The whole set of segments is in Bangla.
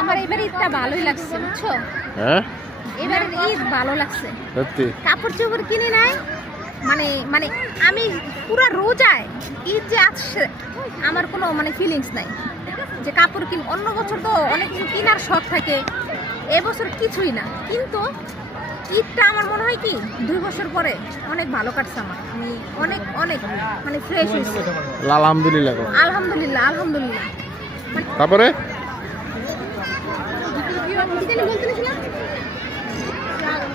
আমার এবারে ঈদটা ভালোই লাগছে, বুঝছো? হ্যাঁ, এবারে ঈদ ভালো লাগছে। সত্যি কাপড় চোপড় কিনে নাই, মানে মানে আমি পুরো রোজায় ঈদ যে আসছে আমার কোনো মানে ফিলিংস নাই যে কাপড় কিন। অন্য বছর তো অনেক কিছু কেনার শখ থাকে, এবছর কিছুই না। কিন্তু ঈদটা আমার মনে হয় কি 2 বছর পরে অনেক ভালো কাটছে আমার। আমি অনেক অনেক মানে ফ্রেশ হয়েছে। আলহামদুলিল্লাহ। আলহামদুলিল্লাহ, আলহামদুলিল্লাহ। তারপরে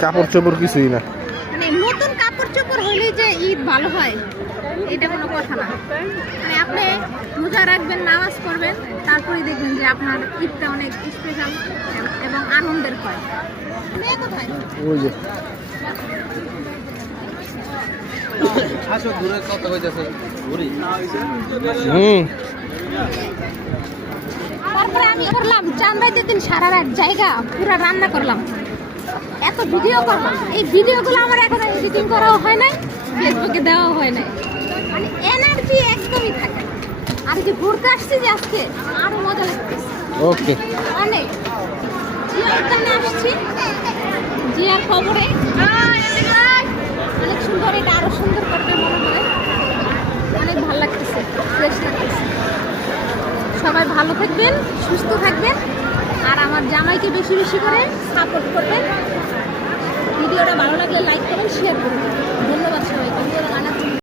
কাপড় চোপড় কিছুই না, মানে নতুন কাপড় চোপড় হইলে যে ঈদ ভালো হয় এটা কোনো কথা না। মানে আপনি রোজা রাখবেন, নামাজ পড়বেন, তারপরে দেখবেন যে আপনার ঈদটা অনেক স্পেশাল এবং আনন্দের হয়। মেয়ে কোথায়? ওই যে তারপরে আমি করলাম চাঁদাইতের দিন সারা রাত জায়গা পুরো রান্না করলাম, এত ভিডিও করলাম। এই ভিডিওগুলো আমার এখন এডিটিং করাও হয় নাই, ফেসবুকে দেওয়াও হয় নাই। মানে এনার্জি একদমই থাকে না। আর যে ঘুরতে আসছি যে আজকে আরো মজা লাগতেছে ওকে। অনেক। জিয়া উদ্যানে আসছি, জিয়ার খবরে অনেক সুন্দর, এটা আরো সুন্দর করতে মনে হয়। অনেক ভালো লাগতেছে, ফ্রেশ লাগতেছে। সবাই ভালো থাকবেন, সুস্থ থাকবেন, আর আমার জামাইকে বেশি বেশি করে সাপোর্ট করবেন। ভিডিওটা ভালো লাগলে লাইক করবেন, শেয়ার করবেন। ধন্যবাদ সবাইকে।